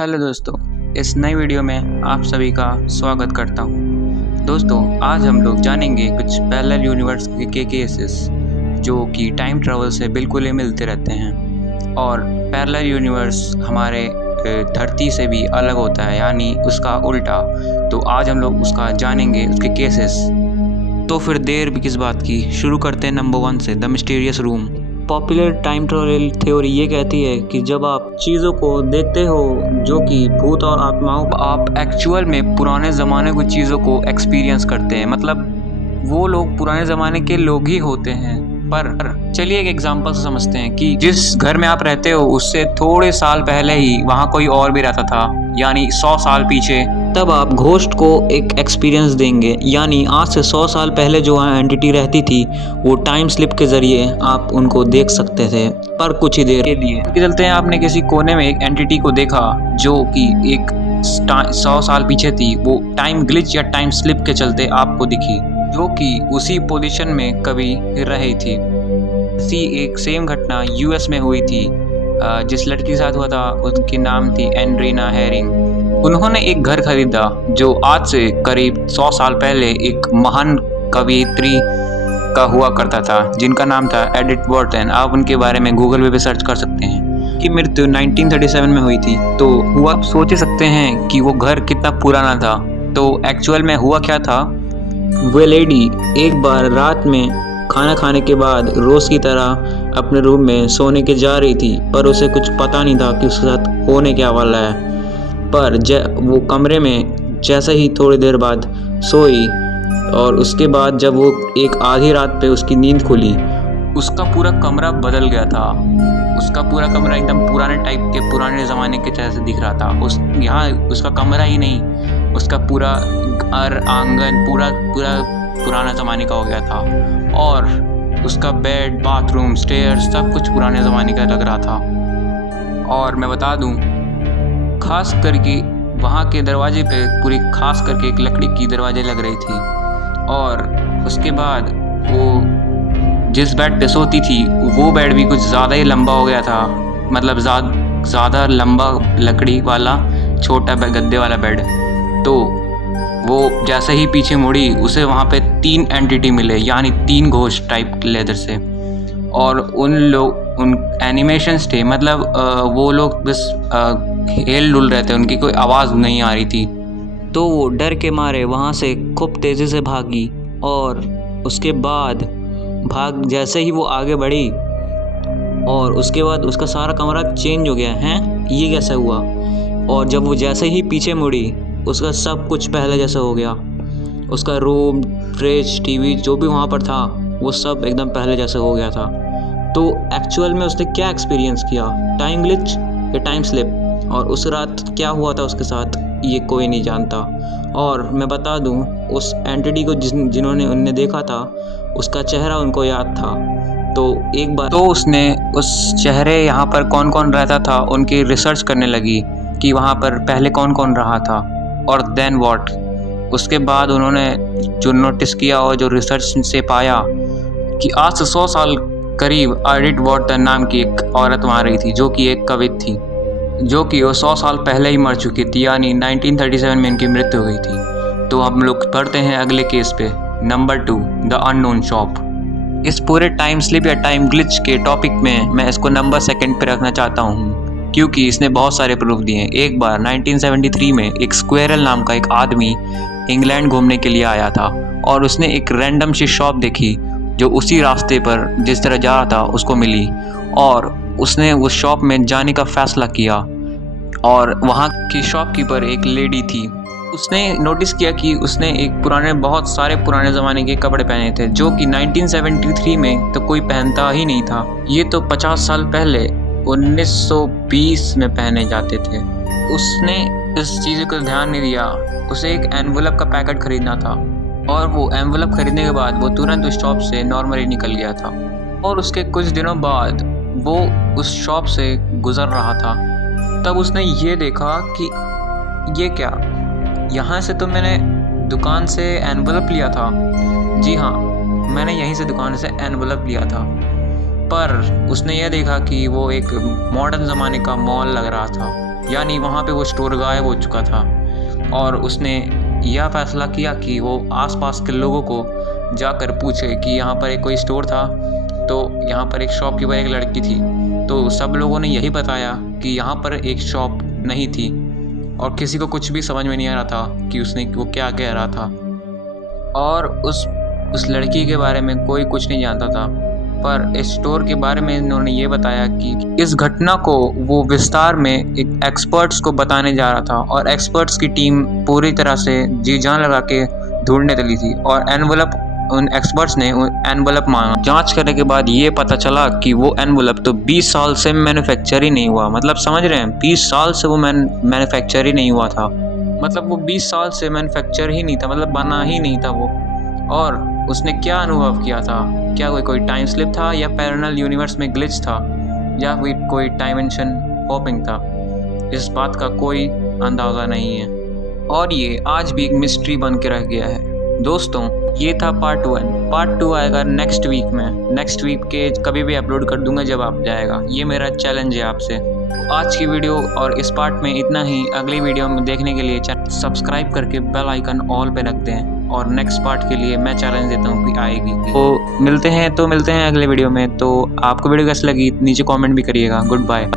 Hello दोस्तों, इस नई वीडियो में आप सभी का स्वागत करता हूं। दोस्तों, आज हम लोग जानेंगे कुछ पैरेलल यूनिवर्स के केसेस जो कि टाइम ट्रैवल से बिल्कुल ही मिलते रहते हैं और पैरेलल यूनिवर्स हमारे धरती से भी अलग होता है, यानी उसका उल्टा। तो आज हम लोग उसका जानेंगे, उसके केसेस। तो फिर देर भी किस बात की, शुरू करते हैं नंबर 1 से, the mysterious room. Popular time travel theory ये कहती है कि जब आप चीज़ों को देखते हो जो कि भूत और आत्माओं, आप एक्चुअल में पुराने ज़माने की चीज़ों को एक्सपीरियंस करते हैं। मतलब वो लोग पुराने ज़माने के लोग ही होते हैं। पर चलिए एक एग्जांपल से समझते हैं कि जिस घर में आप रहते हो उससे थोड़े साल पहले ही वहाँ कोई और भी रहता था, यानी 100 साल पीछे। तब आप घोस्ट को एक एक्सपीरियंस देंगे, यानी आज से 100 साल पहले जो वहाँ एंटिटी रहती थी वो टाइम स्लिप के ज़रिए आप उनको देख सकते थे, पर कुछ ही देर के लिए। चलते हैं, आपने किसी कोने में एक एंटिटी को देखा जो कि एक 100 साल पीछे थी। वो टाइम ग्लिच या टाइम स्लिप के चलते आपको दिखी, जो कि उसी पोजीशन में कभी रही थी। इसी एक सेम घटना यूएस में हुई थी। जिस लड़की के साथ हुआ था उसकी नाम थी एंड्रीना हेरिंग। उन्होंने एक घर खरीदा जो आज से करीब 100 साल पहले एक महान कवयित्री का हुआ करता था, जिनका नाम था एडिथ वॉर्टन। आप उनके बारे में गूगल पे भी सर्च कर सकते हैं। की मृत्यु 1937 में हुई थी। तो हुआ, आप सोच सकते हैं कि वो घर कितना पुराना था। तो एक्चुअल में हुआ क्या था, वो लेडी एक बार रात में खाना खाने के बाद रोज़ की तरह अपने रूम में सोने के जा रही थी, पर उसे कुछ पता नहीं था कि उसके साथ होने क्या वाला है। पर वो कमरे में जैसे ही थोड़ी देर बाद सोई और उसके बाद जब वो एक आधी रात पे उसकी नींद खुली, उसका पूरा कमरा बदल गया था। उसका पूरा कमरा एकदम पुराने टाइप के, पुराने ज़माने के जैसे दिख रहा था। यहाँ उसका कमरा ही नहीं, उसका पूरा घर, आंगन पूरा पुराना ज़माने का हो गया था। और उसका बेड, बाथरूम, स्टेयर्स सब कुछ पुराने ज़माने का लग रहा था। और मैं बता दूं, खास करके वहाँ के दरवाजे पे पूरी खास करके एक लकड़ी की दरवाजे लग रही थी। और उसके बाद वो जिस बेड पे सोती थी वो बेड भी कुछ ज़्यादा ही लंबा हो गया था। मतलब ज़्यादा लंबा लकड़ी वाला छोटा गद्दे वाला बेड। तो वो जैसे ही पीछे मुड़ी उसे वहाँ पे 3 एंटिटी मिले, यानी 3 घोस्ट टाइप लेदर से। और उन एनिमेशंस थे, मतलब वो लोग बस हेल डुल रहे थे, उनकी कोई आवाज़ नहीं आ रही थी। तो वो डर के मारे वहाँ से खूब तेज़ी से भागी। और उसके बाद जैसे ही वो आगे बढ़ी और उसके बाद उसका सारा कमरा चेंज हो गया है। ये कैसे हुआ? और जब वो जैसे ही पीछे मुड़ी उसका सब कुछ पहले जैसा हो गया। उसका रूम, फ्रिज, टीवी जो भी वहाँ पर था वो सब एकदम पहले जैसे हो गया था। तो एक्चुअल में उसने क्या एक्सपीरियंस किया, टाइम ग्लिच या टाइम स्लिप, और उस रात क्या हुआ था उसके साथ, ये कोई नहीं जानता। और मैं बता दूं, उस एंटिटी को जिन्होंने उनने देखा था उसका चेहरा उनको याद था। तो एक बार तो उसने उस चेहरे यहाँ पर कौन कौन रहता था उनकी रिसर्च करने लगी कि वहाँ पर पहले कौन कौन रहा था। और देन व्हाट, उसके बाद उन्होंने जो नोटिस किया और जो रिसर्च से पाया कि आज से 100 साल करीब एडिथ वॉर्टन नाम की एक औरत वहाँ रही थी, जो कि एक कवित थी, जो कि वो 100 साल पहले ही मर चुकी थी, यानी 1937 में इनकी मृत्यु हुई थी। तो हम लोग पढ़ते हैं अगले केस पे, नंबर 2, द अननोन शॉप। इस पूरे टाइम स्लिप या टाइम ग्लिच के टॉपिक में मैं इसको नंबर 2 पे रखना चाहता हूँ, क्योंकि इसने बहुत सारे प्रूफ दिए हैं। एक बार 1973 में एक स्क्वेरल नाम का एक आदमी इंग्लैंड घूमने के लिए आया था और उसने एक रैंडम सी शॉप देखी जो उसी रास्ते पर जिस तरह जा रहा था उसको मिली। और उसने उस शॉप में जाने का फ़ैसला किया। और वहाँ की शॉपकीपर एक लेडी थी। उसने नोटिस किया कि उसने एक बहुत सारे पुराने ज़माने के कपड़े पहने थे, जो कि 1973 में तो कोई पहनता ही नहीं था। ये तो 50 साल पहले 1920 में पहने जाते थे। उसने इस चीज़ को ध्यान नहीं दिया। उसे एक एनवलप का पैकेट खरीदना था और वो एनवलप खरीदने के बाद वो तुरंत उस शॉप से नॉर्मली निकल गया था। और उसके कुछ दिनों बाद वो उस शॉप से गुज़र रहा था, तब उसने ये देखा कि ये क्या, यहाँ से तो मैंने दुकान से एनवलप लिया था। जी हाँ, मैंने यहीं से दुकान से एनवलप लिया था। पर उसने यह देखा कि वो एक मॉडर्न ज़माने का मॉल लग रहा था। यानी वहाँ पे वो स्टोर गायब हो चुका था। और उसने यह फैसला किया कि वो आसपास के लोगों को जाकर पूछे कि यहाँ पर एक कोई स्टोर था, तो यहाँ पर एक शॉपकीपर एक लड़की थी। तो सब लोगों ने यही बताया कि यहाँ पर एक शॉप नहीं थी और किसी को कुछ भी समझ में नहीं आ रहा था कि वो क्या कह रहा था। और उस लड़की के बारे में कोई कुछ नहीं जानता था, पर इस स्टोर के बारे में इन्होंने ये बताया कि इस घटना को वो विस्तार में एक एक्सपर्ट्स को बताने जा रहा था और एक्सपर्ट्स की टीम पूरी तरह से जी जान लगा के ढूंढने चली थी। और उन एक्सपर्ट्स ने एनवलप मांगा। जांच करने के बाद ये पता चला कि वो एनवलप तो 20 साल से मैन्युफैक्चर ही नहीं हुआ। मतलब समझ रहे हैं, 20 साल से वो मैन्युफैक्चर ही नहीं हुआ था। मतलब वो 20 साल से मैन्युफैक्चर ही नहीं था, मतलब बना ही नहीं था वो। और उसने क्या अनुभव किया था, क्या कोई टाइम स्लिप था या पैरेलल यूनिवर्स में ग्लिच था या कोई डायमेंशन हॉपिंग था, इस बात का कोई अंदाज़ा नहीं है और ये आज भी एक मिस्ट्री बन के रह गया है। दोस्तों, ये था पार्ट 1। पार्ट 2 आएगा नेक्स्ट वीक में। नेक्स्ट वीक के कभी भी अपलोड कर दूंगा जब आप जाएगा। ये मेरा चैलेंज है आपसे। आज की वीडियो और इस पार्ट में इतना ही। अगली वीडियो में देखने के लिए चैनल सब्सक्राइब करके बेल आइकन ऑल पे रख दें और नेक्स्ट पार्ट के लिए मैं चैलेंज देता हूँ कि आएगी। तो मिलते हैं अगले वीडियो में। तो आपको वीडियो कैसी लगी नीचे कमेंट भी करिएगा। Good bye.